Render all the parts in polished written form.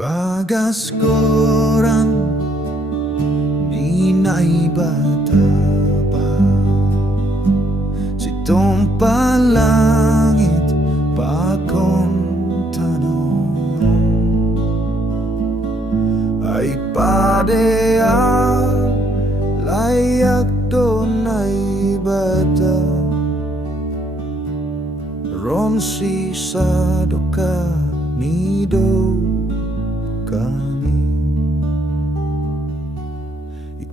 Ibagas Goran, Ni Naibata, Sitompa langit, pakon tanoh, ay padear, layak Naibata, Ronsi sadokah ni dokani.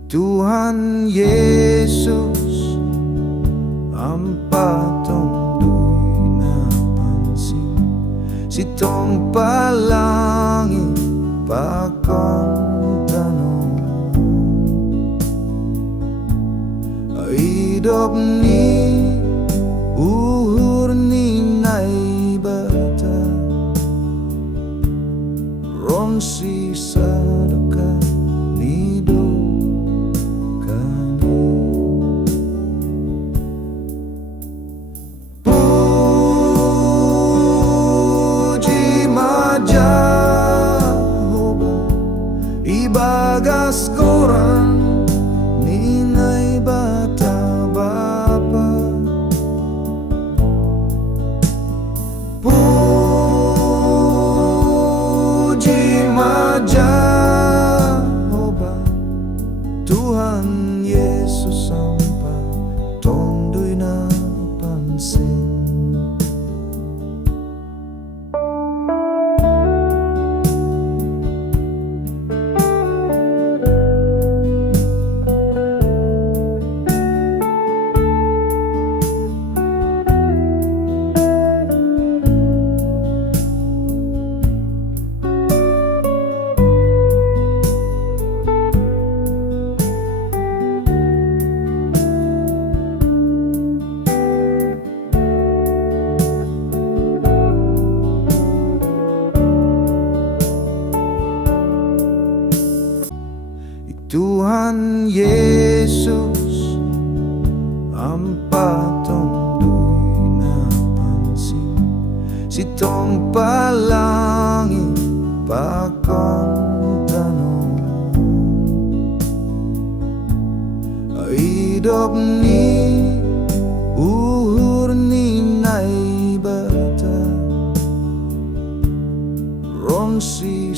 Tuhan Yesus ampa Tonduy na pansin, Sitompa langit, pakon tanoh, Idop ni uhur Ni Naibata, Ronsi sadokah ni dokani. Puji Jahowa, Ibagas Goran, Ni Naibata, Bapa. Puji Jahowa, Tuhan Yesus ampa Tonduy na pansin. Tuhan Yesus ampa Tonduy na pansin, Sitompa langit, pakon tanoh, Idop ni uhur Ni Naibata, Ronsi